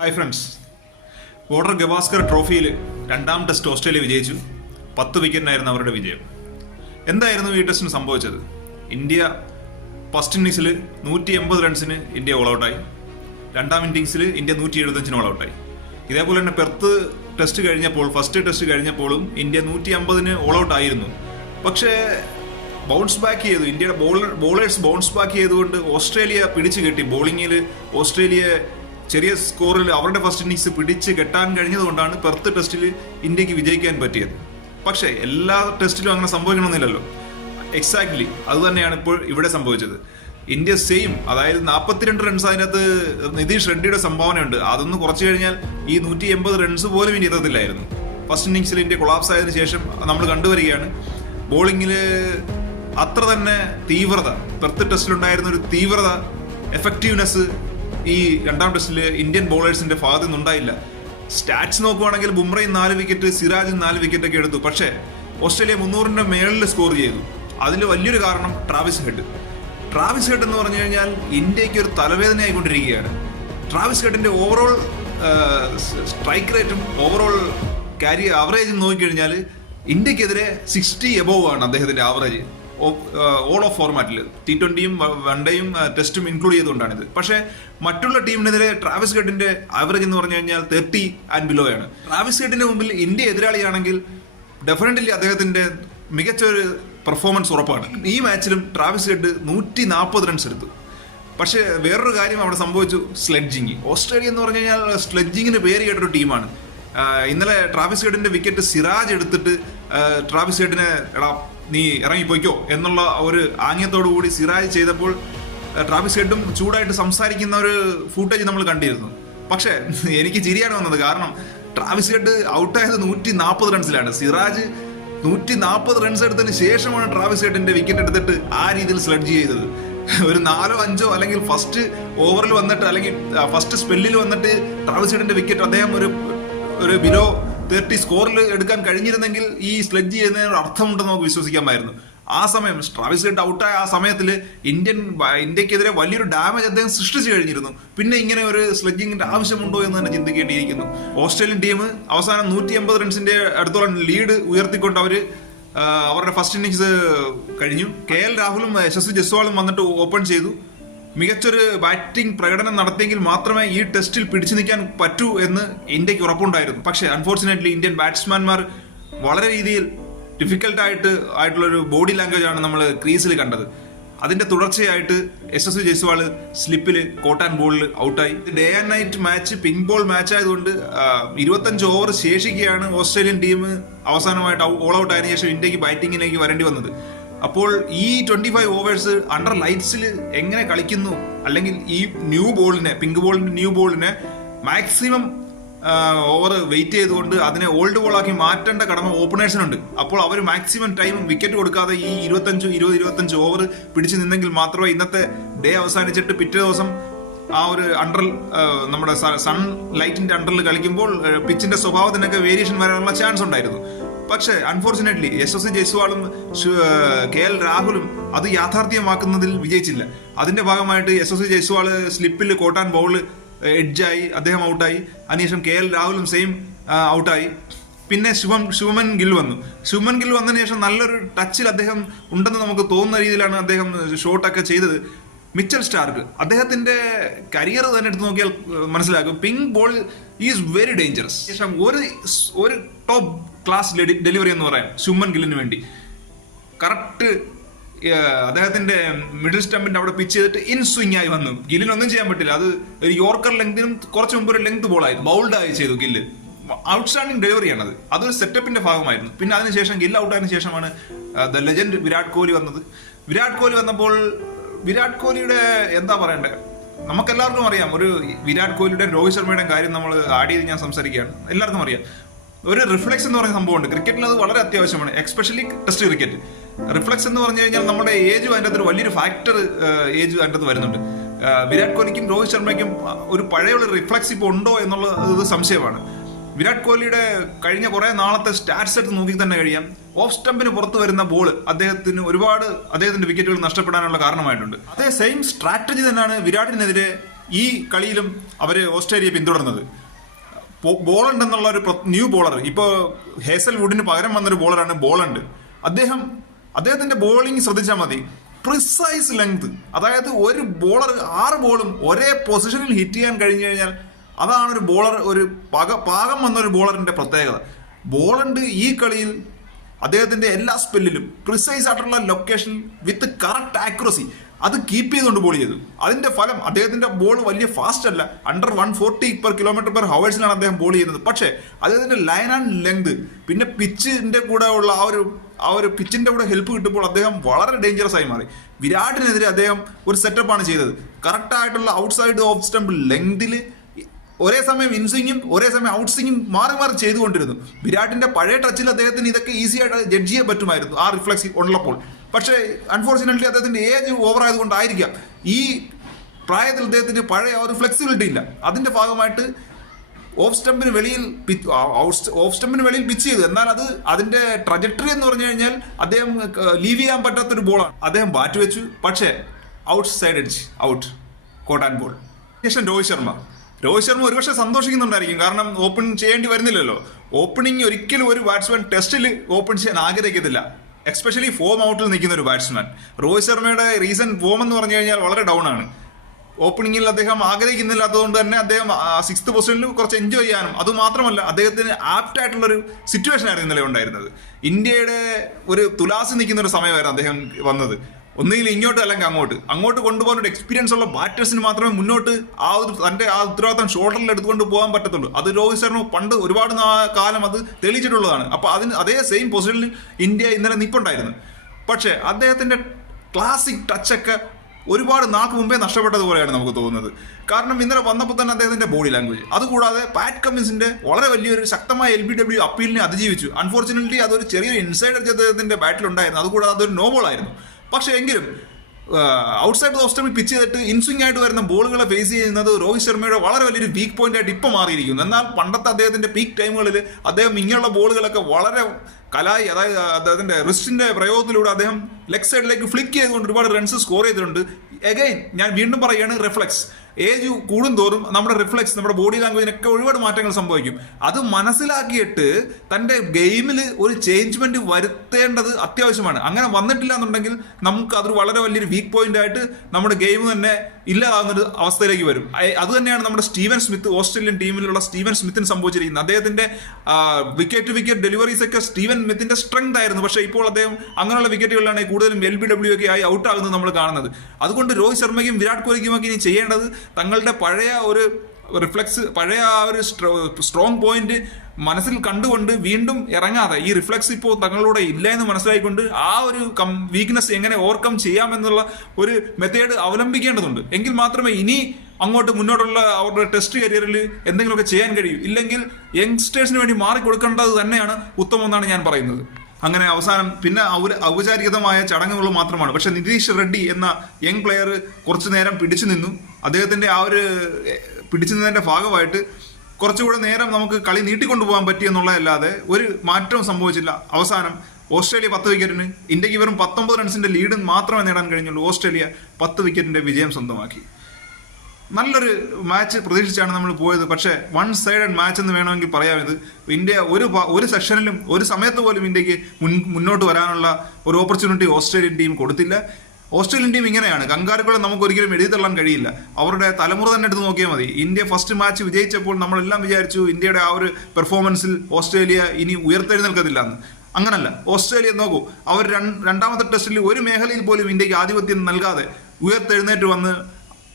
Hi friends, border Gavaskar ട്രോഫിയിൽ രണ്ടാം test Australia വിജയിച്ചു. 10 വിക്കറ്റിനായിരുന്നു അവരുടെ വിജയം. എന്തായിരുന്നു ഈ ടെസ്റ്റിന് സംഭവിച്ചത്? ഇന്ത്യ ഫസ്റ്റ് ഇന്നിങ്സിൽ 180 റൺസിന് ഇന്ത്യ ഓൾ ഔട്ടായി. രണ്ടാം ഇന്നിങ്സിൽ ഇന്ത്യ 175 ഓൾ ഔട്ടായി. ഇതേപോലെ തന്നെ ഫസ്റ്റ് ടെസ്റ്റ് കഴിഞ്ഞപ്പോഴും ഇന്ത്യ 150 ഓൾ ഔട്ട് ആയിരുന്നു. പക്ഷേ ബൗൺസ് ബാക്ക് ചെയ്തു. ഇന്ത്യയുടെ ബോളേഴ്സ് ബൗൺസ് ബാക്ക് ചെയ്തുകൊണ്ട് ഓസ്ട്രേലിയ പിടിച്ചു കെട്ടി. ബോളിങ്ങിൽ ഓസ്ട്രേലിയ ചെറിയ സ്കോറിൽ അവരുടെ ഫസ്റ്റ് ഇന്നിങ്സ് പിടിച്ച് കെട്ടാൻ കഴിഞ്ഞതുകൊണ്ടാണ് പെർത്ത് ടെസ്റ്റിൽ ഇന്ത്യക്ക് വിജയിക്കാൻ പറ്റിയത്. പക്ഷേ എല്ലാ ടെസ്റ്റിലും അങ്ങനെ സംഭവിക്കണമെന്നില്ലല്ലോ. എക്സാക്ട്ലി അത് തന്നെയാണ് ഇപ്പോൾ ഇവിടെ സംഭവിച്ചത്. ഇന്ത്യ സെയിം, അതായത് 42 റൺസ് അതിനകത്ത് നിതീഷ് റെഡ്ഡിയുടെ സംഭാവനയുണ്ട്. അതൊന്ന് കുറച്ചു കഴിഞ്ഞാൽ ഈ 180 റൺസ് പോലും ഇനി എത്തത്തില്ലായിരുന്നു. ഫസ്റ്റ് ഇന്നിങ്സിൽ ഇന്ത്യ കൊളാപ്സ് ആയതിനു ശേഷം നമ്മൾ കണ്ടുവരികയാണ് ബോളിങ്ങിൽ അത്ര തന്നെ തീവ്രത, പെർത്ത് ടെസ്റ്റിലുണ്ടായിരുന്ന ഒരു തീവ്രത, എഫക്റ്റീവ്നെസ് ഈ രണ്ടാം ടെസ്റ്റിൽ ഇന്ത്യൻ ബോളേഴ്സിന്റെ ഭാഗത്തു നിന്നുണ്ടായില്ല. സ്റ്റാറ്റ്സ് നോക്കുവാണെങ്കിൽ ബുംറയും 4 വിക്കറ്റ്, സിറാജും 4 വിക്കറ്റ് ഒക്കെ എടുത്തു. പക്ഷേ ഓസ്ട്രേലിയ 300-ന്റെ മേളിൽ സ്കോർ ചെയ്തു. അതിൽ വലിയൊരു കാരണം ട്രാവിസ് ഹെഡ് എന്ന് പറഞ്ഞു കഴിഞ്ഞാൽ ഇന്ത്യക്ക് ഒരു തലവേദനയായിക്കൊണ്ടിരിക്കുകയാണ്. ട്രാവിസ് ഹെഡിന്റെ ഓവറോൾ സ്ട്രൈക്ക് റേറ്റും ഓവറോൾ കാരിയർ ആവറേജും നോക്കിക്കഴിഞ്ഞാൽ ഇന്ത്യക്കെതിരെ 60 എബോവ് ആണ് അദ്ദേഹത്തിന്റെ ആവറേജ് ഓൾ ഓഫ് ഫോർമാറ്റിൽ. T20യും വൺഡേയും ടെസ്റ്റും ഇൻക്ലൂഡ് ചെയ്തുകൊണ്ടാണിത്. പക്ഷേ മറ്റുള്ള ടീമിനെതിരെ ട്രാവിസ് ഹെഡിന്റെ ആവറേജ് എന്ന് പറഞ്ഞു കഴിഞ്ഞാൽ 30 ആൻഡ് ബിലോ ആണ്. ട്രാവിസ് ഹെഡിന് മുമ്പിൽ ഇന്ത്യ എതിരാളിയാണെങ്കിൽ ഡെഫിനറ്റ്ലി അദ്ദേഹത്തിന്റെ മികച്ച ഒരു പെർഫോമൻസ് ഉറപ്പാണ്. ഈ മാച്ചിലും ട്രാവിസ് ഹെഡ് 140 റൺസ് എടുത്തു. പക്ഷേ വേറൊരു കാര്യം അവിടെ സംഭവിച്ചു, സ്ലെഡ്ജിങ്. ഓസ്ട്രേലിയ എന്ന് പറഞ്ഞു കഴിഞ്ഞാൽ സ്ലെഡ്ജിങ്ങിന് പേര് കേട്ടൊരു ടീമാണ്. ഇന്നലെ ട്രാവിസ് ഹെഡിന്റെ വിക്കറ്റ് സിറാജ് എടുത്തിട്ട് ട്രാവിസ് ഹെഡിനെ നീ ഇറങ്ങിപ്പോയിക്കോ എന്നുള്ള ഒരു ആംഗ്യത്തോടു കൂടി സിറാജ് ചെയ്തപ്പോൾ ട്രാവിസ് ഹെഡും ചൂടായിട്ട് സംസാരിക്കുന്ന ഒരു ഫൂട്ടേജ് നമ്മൾ കണ്ടിരുന്നു. പക്ഷേ എനിക്ക് ചിരിയാണ് വന്നത്. കാരണം ട്രാവിസ് ഹെഡ് ഔട്ടായത് 140 റൺസിലാണ്. സിറാജ് 140 റൺസ് എടുത്തതിന് ശേഷമാണ് ട്രാവിസ് ഹെഡിന്റെ വിക്കറ്റ് എടുത്തിട്ട് ആ രീതിയിൽ സ്ലെഡ്ജ് ചെയ്തത്. ഒരു 4-5 അല്ലെങ്കിൽ ഫസ്റ്റ് ഓവറിൽ വന്നിട്ട് അല്ലെങ്കിൽ ഫസ്റ്റ് സ്പെല്ലിൽ വന്നിട്ട് ട്രാവിസ് ഹെഡിന്റെ വിക്കറ്റ് അദ്ദേഹം ഒരു ബിലോ 30 സ്കോറിൽ എടുക്കാൻ കഴിഞ്ഞിരുന്നെങ്കിൽ ഈ സ്ലെഡ്ജ് ചെയ്യുന്നതിന് അർത്ഥമുണ്ടെന്ന് നമുക്ക് വിശ്വസിക്കാമായിരുന്നു. ആ സമയം ട്രാവിസ് ഹെഡ് ഔട്ടായ ആ സമയത്തിൽ ഇന്ത്യക്കെതിരെ വലിയൊരു ഡാമേജ് അദ്ദേഹം സൃഷ്ടിച്ചു കഴിഞ്ഞിരുന്നു. പിന്നെ ഇങ്ങനെ ഒരു സ്ലെഡ്ജിങ്ങിന്റെ ആവശ്യമുണ്ടോ എന്ന് തന്നെ ചിന്തിക്കേണ്ടിയിരിക്കുന്നു. ഓസ്ട്രേലിയൻ ടീം അവസാനം 180 റൺസിന്റെ അടുത്തോളം ലീഡ് ഉയർത്തിക്കൊണ്ട് അവരുടെ ഫസ്റ്റ് ഇന്നിങ്സ് കഴിഞ്ഞു. KL രാഹുലും യശസ്വി ജയ്സ്വാളും വന്നിട്ട് ഓപ്പൺ ചെയ്തു. മികച്ചൊരു ബാറ്റിംഗ് പ്രകടനം നടത്തിയെങ്കിൽ മാത്രമേ ഈ ടെസ്റ്റിൽ പിടിച്ചു നിൽക്കാൻ പറ്റൂ എന്ന് ഇന്ത്യക്ക് ഉറപ്പുണ്ടായിരുന്നു. പക്ഷേ അൺഫോർച്ചുനേറ്റ്ലി ഇന്ത്യൻ ബാറ്റ്സ്മാൻമാർ വളരെ രീതിയിൽ ആയിട്ടുള്ളൊരു ബോഡി ലാംഗ്വേജ് ആണ് നമ്മൾ ക്രീസിൽ കണ്ടത്. അതിന്റെ തുടർച്ചയായിട്ട് യശസ്വി ജയ്സ്വാൾ സ്ലിപ്പിൽ കോട്ട് ആൻഡ് ബോളിൽ ഔട്ടായി. Day and night match, pink ball match ആയതുകൊണ്ട് 25 ഓവർ ശേഷിക്കുകയാണ് ഓസ്ട്രേലിയൻ ടീം അവസാനമായിട്ട് ഓൾ ഔട്ട് ആയതിനു ശേഷം ഇന്ത്യക്ക് ബാറ്റിങ്ങിലേക്ക് വരേണ്ടി വന്നത്. അപ്പോൾ ഈ 25 ഓവേഴ്സ് അണ്ടർ ലൈറ്റ്സിൽ എങ്ങനെ കളിക്കുന്നു, അല്ലെങ്കിൽ ഈ പിങ്ക് ബോളിന്റെ ന്യൂ ബോളിനെ മാക്സിമം ഓവർ വെയിറ്റ് ചെയ്തുകൊണ്ട് അതിനെ ഓൾഡ് ബോളാക്കി മാറ്റേണ്ട കടമ ഓപ്പണേഴ്സിനുണ്ട്. അപ്പോൾ അവർ മാക്സിമം ടൈം വിക്കറ്റ് കൊടുക്കാതെ ഈ 20-25 ഓവർ പിടിച്ചു നിന്നെങ്കിൽ മാത്രമേ ഇന്നത്തെ ഡേ അവസാനിച്ചിട്ട് പിറ്റേ ദിവസം ആ ഒരു നമ്മുടെ സൺ ലൈറ്റിന്റെ അണ്ടറിൽ കളിക്കുമ്പോൾ പിച്ചിന്റെ സ്വഭാവത്തിനൊക്കെ വേരിയേഷൻ വരാനുള്ള ചാൻസ് ഉണ്ടായിരുന്നു. പക്ഷേ അൺഫോർച്ചുനേറ്റ്ലി യശസ്വി ജയ്സ്വാളും KL രാഹുലും അത് യാഥാർത്ഥ്യമാക്കുന്നതിൽ വിജയിച്ചില്ല. അതിന്റെ ഭാഗമായിട്ട് യശസ്വി ജയ്സ്വാള് സ്ലിപ്പിൽ കോട്ട് ആൻഡ് ബോളിൽ എഡ്ജായി, അദ്ദേഹം ഔട്ടായി. അതിനുശേഷം KL രാഹുലും സെയിം ഔട്ടായി. പിന്നെ ശുഭമൻ ഗിൽ വന്നതിന് ശേഷം നല്ലൊരു ടച്ചിൽ അദ്ദേഹം ഉണ്ടെന്ന് നമുക്ക് തോന്നുന്ന രീതിയിലാണ് അദ്ദേഹം ഷോട്ടൊക്കെ ചെയ്തത്. മിച്ചൽ സ്റ്റാർക്ക് അദ്ദേഹത്തിന്റെ കരിയർ തന്നെ എടുത്ത് നോക്കിയാൽ മനസ്സിലാക്കും, pink ball is very dangerous. ശേഷം ഒരു ടോപ്പ് ക്ലാസ് ഡെലിവറി എന്ന് പറയാം ശുഭ്മൻ ഗില്ലിന് വേണ്ടി. കറക്റ്റ് അദ്ദേഹത്തിന്റെ മിഡിൽ സ്റ്റമ്പിന്റെ അവിടെ പിച്ച് ചെയ്തിട്ട് ഇൻ സ്വിംഗ് ആയി വന്നു. ഗില്ലിനൊന്നും ചെയ്യാൻ പറ്റില്ല. അത് ഒരു യോർക്കർ ലെങ്തിനും കുറച്ച് മുമ്പ് ഒരു ലെങ്ത് ബോളായിരുന്നു, ബൗൾഡായി ചെയ്തു ഗില്ല്. ഔട്ട്സ്റ്റാൻഡിംഗ് ഡെലിവറിയാണത്. അതൊരു സെറ്റപ്പിന്റെ ഭാഗമായിരുന്നു. പിന്നെ അതിനുശേഷം ഗില്ല് ഔട്ടായതിനു ശേഷമാണ് ദ ലെജൻഡ് വിരാട് കോഹ്ലി വന്നത്. വിരാട് കോഹ്ലി വന്നപ്പോൾ വിരാട് കോഹ്ലിയുടെ എന്താ പറയണ്ടേ, നമുക്കെല്ലാവർക്കും അറിയാം. ഒരു വിരാട് കോഹ്ലിയുടെ രോഹിത് ശർമ്മയുടെ കാര്യം നമ്മൾ ആഡ് ചെയ്ത് ഞാൻ സംസാരിക്കുകയാണ്. എല്ലാവർക്കും അറിയാം, ഒരു റിഫ്ലെക്സ് എന്ന് പറയുന്ന സംഭവമുണ്ട് ക്രിക്കറ്റിൽ. അത് വളരെ അത്യാവശ്യമാണ്, എക്സ്പെഷ്യലി ടെസ്റ്റ് ക്രിക്കറ്റ്. റിഫ്ലെക്സ് എന്ന് പറഞ്ഞു കഴിഞ്ഞാൽ നമ്മുടെ ഏജ് അതിൻ്റെ അകത്ത് വലിയൊരു ഫാക്ടർ അതിൻ്റെ അകത്ത് വരുന്നുണ്ട്. വിരാട് കോഹ്ലിക്കും രോഹിത് ശർമ്മയ്ക്കും ഒരു പഴയ റിഫ്ലെക്സ് ഇപ്പോൾ ഉണ്ടോ എന്നുള്ളത് സംശയമാണ്. വിരാട് കോഹ്ലിയുടെ കഴിഞ്ഞ കുറെ നാളത്തെ സ്റ്റാറ്റ്സ് എടുത്ത് നോക്കി തന്നെ കഴിയാം. ഓഫ് സ്റ്റമ്പിന് പുറത്തു വരുന്ന ബോൾ അദ്ദേഹത്തിന് അദ്ദേഹത്തിന്റെ വിക്കറ്റുകൾ നഷ്ടപ്പെടാനുള്ള കാരണമായിട്ടുണ്ട്. അതേ സെയിം സ്ട്രാറ്റജി തന്നെയാണ് വിരാടിനെതിരെ ഈ കളിയിലും അവർ ഓസ്ട്രേലിയ പിന്തുടർന്നത്. ബോളണ്ട് എന്നുള്ള ഒരു ന്യൂ ബോളർ, ഇപ്പോൾ ഹേസൽ വുഡിന് പകരം വന്നൊരു ബോളറാണ് ബോളണ്ട്. അദ്ദേഹത്തിന്റെ ബോളിംഗ് ശ്രദ്ധിച്ചാൽ മതി. പ്രിസൈസ് ലെങ്ത്, അതായത് ഒരു ബോളർ 6 ബോളും ഒരേ പൊസിഷനിൽ ഹിറ്റ് ചെയ്യാൻ കഴിഞ്ഞു കഴിഞ്ഞാൽ അതാണ് ഒരു ബോളർ, ഒരു പാകം വന്നൊരു ബോളറിന്റെ പ്രത്യേകത. ബോളണ്ട് ഈ കളിയിൽ അദ്ദേഹത്തിന്റെ എല്ലാ സ്പെല്ലിലും പ്രിസൈസ് ആയിട്ടുള്ള ലൊക്കേഷൻ വിത്ത് കറക്റ്റ് ആക്യുറസി അത് കീപ്പ് ചെയ്തുകൊണ്ട് ബോൾ ചെയ്തു. അതിന്റെ ഫലം അദ്ദേഹത്തിന്റെ ബോൾ വലിയ ഫാസ്റ്റ് അല്ല, അണ്ടർ 140 km/h അദ്ദേഹം ബോൾ ചെയ്യുന്നത്. പക്ഷേ അദ്ദേഹത്തിന്റെ ലൈൻ ആൻഡ് ലെങ്ത്, പിന്നെ പിച്ചിന്റെ കൂടെ ഉള്ള ആ ഒരു പിച്ചിന്റെ കൂടെ ഹെൽപ്പ് കിട്ടുമ്പോൾ അദ്ദേഹം വളരെ ഡേഞ്ചറസ് ആയി മാറി. വിരാട്ടിനെതിരെ അദ്ദേഹം ഒരു സെറ്റപ്പാണ് ചെയ്തത്. കറക്റ്റ് ആയിട്ടുള്ള ഔട്ട്സൈഡ് ഓഫ് സ്റ്റംപ് ലെങ്തിൽ ഒരേ സമയം ഇൻസ്വിങ്ങും ഒരേ സമയം ഔട്ട് സ്വിങ്ങും മാറി മാറി ചെയ്തുകൊണ്ടിരുന്നു. വിരാട്ടിന്റെ പഴയ ടച്ചിൽ അദ്ദേഹത്തിന് ഇതൊക്കെ ഈസി ആയിട്ട് ജഡ്ജ് ചെയ്യാൻ പറ്റുമായിരുന്നു ആ റിഫ്ലക്സ് ഉള്ളപ്പോൾ. പക്ഷേ അൺഫോർച്ചുനേറ്റ്ലി അദ്ദേഹത്തിന്റെ ഏജ് ഓവർ ആയതുകൊണ്ടായിരിക്കാം ഈ പ്രായത്തിൽ അദ്ദേഹത്തിന് പഴയ ഒരു ഫ്ലെക്സിബിലിറ്റി ഇല്ല. അതിന്റെ ഭാഗമായിട്ട് ഓഫ് സ്റ്റമ്പിന് വെളിയിൽ പിച്ച് ചെയ്തു. എന്നാൽ അതിന്റെ ട്രജക്ടറി എന്ന് പറഞ്ഞു കഴിഞ്ഞാൽ അദ്ദേഹം ലീവ് ചെയ്യാൻ പറ്റാത്തൊരു ബോളാണ്. അദ്ദേഹം ബാറ്റ് വെച്ചു, പക്ഷേ outside edge, out, caught and bowled. ശേഷം രോഹിത് ശർമ്മ ഒരുപക്ഷെ സന്തോഷിക്കുന്നുണ്ടായിരിക്കും, കാരണം ഓപ്പൺ ചെയ്യേണ്ടി വരുന്നില്ലല്ലോ. ഓപ്പണിംഗ് ഒരിക്കലും ഒരു ബാറ്റ്സ്മാൻ ടെസ്റ്റിൽ ഓപ്പൺ ചെയ്യാൻ ആഗ്രഹിക്കത്തില്ല, എക്സ്പെഷ്യലി ഫോം ഔട്ടിൽ നിൽക്കുന്ന ഒരു ബാറ്റ്സ്മാൻ. രോഹിത് ശർമ്മയുടെ റീസെന്റ് ഫോം എന്ന് പറഞ്ഞു കഴിഞ്ഞാൽ വളരെ ഡൗൺ ആണ്. ഓപ്പണിംഗിൽ അദ്ദേഹം ആഗ്രഹിക്കുന്നില്ലാത്തതുകൊണ്ട് തന്നെ അദ്ദേഹം 6th പൊസിഷനിൽ കുറച്ച് എൻജോയ് ചെയ്യാനും, അതുമാത്രമല്ല അദ്ദേഹത്തിന് ആപ്റ്റ് ആയിട്ടുള്ളൊരു സിറ്റുവേഷൻ ആയിരുന്നു ഇന്നലെ ഉണ്ടായിരുന്നത്. ഇന്ത്യയുടെ ഒരു തുലാസ് നിൽക്കുന്ന ഒരു സമയമായിരുന്നു അദ്ദേഹം വന്നത്. ഒന്നുകിൽ ഇങ്ങോട്ട് അല്ലെങ്കിൽ അങ്ങോട്ട് കൊണ്ടുപോകാൻ ഒരു എക്സ്പീരിയൻസ് ഉള്ള ബാറ്റേഴ്സിന് മാത്രമേ മുന്നോട്ട് തന്റെ ഉത്തരവാദിത്തം ഷോൾഡറിൽ എടുത്തുകൊണ്ട് പോകാൻ പറ്റത്തുള്ളൂ. അത് രോഹിത് ശർമ്മ പണ്ട് ഒരുപാട് കാലം അത് തെളിയിച്ചിട്ടുള്ളതാണ്. അപ്പൊ അതേ സെയിം പൊസിഷനിൽ ഇന്ത്യ ഇന്നലെ നിൽപ്പുണ്ടായിരുന്നു. പക്ഷേ അദ്ദേഹത്തിന്റെ ക്ലാസിക് ടച്ചൊക്കെ ഒരുപാട് നാൾക്ക് മുമ്പേ നഷ്ടപ്പെട്ടതുപോലെയാണ് നമുക്ക് തോന്നുന്നത്. കാരണം ഇന്നലെ വന്നപ്പോൾ തന്നെ അദ്ദേഹത്തിന്റെ ബോഡി ലാംഗ്വേജ്, അതുകൂടാതെ പാറ്റ് കമ്മിൻസിന്റെ വളരെ വലിയൊരു ശക്തമായ LBW അപ്പീലിനെ അതിജീവിച്ചു. അൺഫോർച്ചുനേറ്റ്ലി അതൊരു ചെറിയൊരു ഇൻസൈഡ് എഡ്ജ് അദ്ദേഹത്തിന്റെ ബാറ്റിലുണ്ടായിരുന്നു, അതുകൂടാതെ അതൊരു നോ ബോൾ ആയിരുന്നു. പക്ഷേ എങ്കിലും ഔട്ട്സൈഡ് ഓഫ് സ്റ്റമ്പിൽ പിച്ച് ചെയ്തിട്ട് ഇൻസ്വിംഗ് ആയിട്ട് വരുന്ന ബോളുകളെ ഫേസ് ചെയ്യുന്നത് രോഹിത് ശർമ്മയുടെ വളരെ വലിയൊരു വീക്ക് പോയിന്റ് ആയിട്ട് ഇപ്പം മാറിയിരിക്കുന്നു. എന്നാൽ പണ്ടത്തെ അദ്ദേഹത്തിന്റെ പീക്ക് ടൈമുകളിൽ അദ്ദേഹം ഇങ്ങനെയുള്ള ബോളുകളൊക്കെ വളരെ അതായത് അദ്ദേഹത്തിന്റെ റിസ്റ്റിന്റെ പ്രയോഗത്തിലൂടെ അദ്ദേഹം ലെഗ് സൈഡിലേക്ക് ഫ്ലിക്ക് ചെയ്തുകൊണ്ട് ഒരുപാട് റൺസ് സ്കോർ ചെയ്തിട്ടുണ്ട്. എഗൈൻ ഞാൻ വീണ്ടും പറയുകയാണ്, റിഫ്ലെക്സ് ഏജ് കൂടുന്തോറും നമ്മുടെ റിഫ്ലെക്സ്, നമ്മുടെ ബോഡി ലാംഗ്വേജിനൊക്കെ ഒരുപാട് മാറ്റങ്ങൾ സംഭവിക്കും. അത് മനസ്സിലാക്കിയിട്ട് തന്റെ ഗെയിമിൽ ഒരു ചേഞ്ച്മെന്റ് വരുത്തേണ്ടത് അത്യാവശ്യമാണ്. അങ്ങനെ വന്നിട്ടില്ല എന്നുണ്ടെങ്കിൽ നമുക്ക് അതൊരു വളരെ വലിയൊരു വീക്ക് പോയിന്റ് ആയിട്ട് നമ്മുടെ ഗെയിം തന്നെ ഇല്ലാതാവുന്നൊരു അവസ്ഥയിലേക്ക് വരും. അത് തന്നെയാണ് നമ്മുടെ സ്റ്റീവൻ സ്മിത്ത്, ഓസ്ട്രേലിയൻ ടീമിലുള്ള സ്റ്റീവൻ സ്മിത്തിന് സംഭവിച്ചിരിക്കുന്നത്. അദ്ദേഹത്തിന്റെ വിക്കറ്റ് ഡെലിവറീസ് ഒക്കെ സ്റ്റീവൻ സ്മിത്തിന്റെ സ്ട്രെങ്ത് ആയിരുന്നു. പക്ഷേ ഇപ്പോൾ അദ്ദേഹം അങ്ങനെയുള്ള വിക്കറ്റുകളിലാണ് കൂടുതലും LBW ഒക്കെ ആയി ഔട്ട് ആകുന്നത് നമ്മൾ കാണുന്നത്. അതുകൊണ്ട് രോഹിത് ശർമ്മയ്ക്കും വിരാട് കോഹ്ലിക്കുമൊക്കെ ഇനി ചെയ്യേണ്ടത് തങ്ങളുടെ പഴയ ഒരു റിഫ്ലെക്സ്, പഴയ ആ ഒരു സ്ട്രോങ് പോയിന്റ് മനസ്സിൽ കണ്ടുകൊണ്ട് വീണ്ടും ഇറങ്ങാതെ, ഈ റിഫ്ലെക്സ് ഇപ്പോൾ തങ്ങളുടെ ഇല്ല എന്ന് മനസ്സിലായിക്കൊണ്ട് ആ ഒരു വീക്ക്നെസ് എങ്ങനെ ഓവർകം ചെയ്യാമെന്നുള്ള ഒരു മെത്തേഡ് അവലംബിക്കേണ്ടതുണ്ട്. എങ്കിൽ മാത്രമേ ഇനി അങ്ങോട്ട് മുന്നോട്ടുള്ള അവരുടെ ടെസ്റ്റ് കരിയറിൽ എന്തെങ്കിലുമൊക്കെ ചെയ്യാൻ കഴിയൂ. ഇല്ലെങ്കിൽ യങ്സ്റ്റേഴ്സിന് വേണ്ടി മാറിക്കൊടുക്കേണ്ടത് തന്നെയാണ് ഉത്തമം എന്നാണ് ഞാൻ പറയുന്നത്. അങ്ങനെ അവസാനം പിന്നെ ഔപചാരികതമായ ചടങ്ങുകൾ മാത്രമാണ്. പക്ഷെ നിതീഷ് റെഡ്ഡി എന്ന യങ് പ്ലെയർ കുറച്ചു നേരം പിടിച്ചു നിന്നു. അദ്ദേഹത്തിന്റെ ആ ഒരു പിടിച്ചു നിന്നതിന്റെ ഭാഗമായിട്ട് കുറച്ചുകൂടെ നേരം നമുക്ക് കളി നീട്ടിക്കൊണ്ടുപോകാൻ പറ്റിയെന്നുള്ളതല്ലാതെ ഒരു മാറ്റവും സംഭവിച്ചില്ല. അവസാനം ഓസ്ട്രേലിയ 10 വിക്കറ്റിന്, ഇന്ത്യക്ക് വെറും 19 റൺസിന്റെ ലീഡ് മാത്രമേ നേടാൻ കഴിഞ്ഞുള്ളൂ. ഓസ്ട്രേലിയ 10 വിക്കറ്റിന്റെ വിജയം സ്വന്തമാക്കി. നല്ലൊരു മാച്ച് പ്രതീക്ഷിച്ചാണ് നമ്മൾ പോയത്. പക്ഷേ വൺ സൈഡഡ് മാച്ച് എന്ന് വേണമെങ്കിൽ പറയാം. ഇത് ഇന്ത്യ ഒരു സെഷനിലും ഒരു സമയത്ത് പോലും ഇന്ത്യക്ക് മുന്നോട്ട് വരാനുള്ള ഒരു ഓപ്പർച്യൂണിറ്റി ഓസ്ട്രേലിയൻ ടീം കൊടുത്തില്ല. ഓസ്ട്രേലിയൻ ടീം ഇങ്ങനെയാണ്, കങ്കാരുക്കളെ നമുക്ക് ഒരിക്കലും എഴുതി തള്ളാൻ കഴിയില്ല. അവരുടെ തലമുറ തന്നെ എടുത്ത് നോക്കിയാൽ മതി. ഇന്ത്യ ഫസ്റ്റ് മാച്ച് വിജയിച്ചപ്പോൾ നമ്മളെല്ലാം വിചാരിച്ചു ഇന്ത്യയുടെ ആ ഒരു പെർഫോമൻസിൽ ഓസ്ട്രേലിയ ഇനി ഉയർത്തെഴുന്നേൽക്കത്തില്ല എന്ന്. അങ്ങനല്ല, ഓസ്ട്രേലിയ നോക്കൂ, അവർ രണ്ടാമത്തെ ടെസ്റ്റിൽ ഒരു മേഖലയിൽ പോലും ഇന്ത്യക്ക് ആധിപത്യം നൽകാതെ ഉയർത്തെഴുന്നേറ്റ് വന്ന്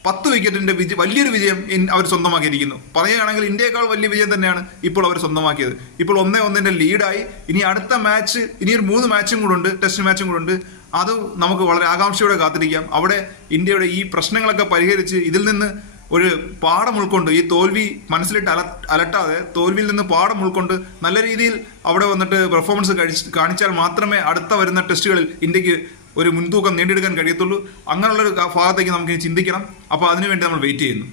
10 വിക്കറ്റിന്റെ വലിയൊരു വിജയം അവർ സ്വന്തമാക്കിയിരിക്കുന്നു. പറയുകയാണെങ്കിൽ ഇന്ത്യയെക്കാൾ വലിയ വിജയം തന്നെയാണ് ഇപ്പോൾ അവർ സ്വന്തമാക്കിയത്. ഇപ്പോൾ 1-1 ലീഡായി. ഇനി അടുത്ത മാച്ച്, ഇനിയൊരു 3 മാച്ചും കൂടെ ഉണ്ട്, ടെസ്റ്റ് മാച്ചും കൂടെ ഉണ്ട്. അത് നമുക്ക് വളരെ ആകാംക്ഷയോടെ കാത്തിരിക്കാം. അവിടെ ഇന്ത്യയുടെ ഈ പ്രശ്നങ്ങളൊക്കെ പരിഹരിച്ച് ഇതിൽ നിന്ന് ഒരു പാഠം ഉൾക്കൊണ്ട്, ഈ തോൽവി മനസ്സിലിട്ട് അലട്ടാതെ തോൽവിയിൽ നിന്ന് പാഠം ഉൾക്കൊണ്ട് നല്ല രീതിയിൽ അവിടെ വന്നിട്ട് പെർഫോമൻസ് കാണിച്ചാൽ മാത്രമേ അടുത്ത വരുന്ന ടെസ്റ്റുകളിൽ ഇന്ത്യക്ക് ഒരു മുൻതൂക്കം നേടിയെടുക്കാൻ കഴിയത്തുള്ളൂ. അങ്ങനെയുള്ളൊരു ഭാഗത്തേക്ക് നമുക്ക് ചിന്തിക്കണം. അപ്പോൾ അതിനുവേണ്ടി നമ്മൾ വെയിറ്റ് ചെയ്യുന്നു.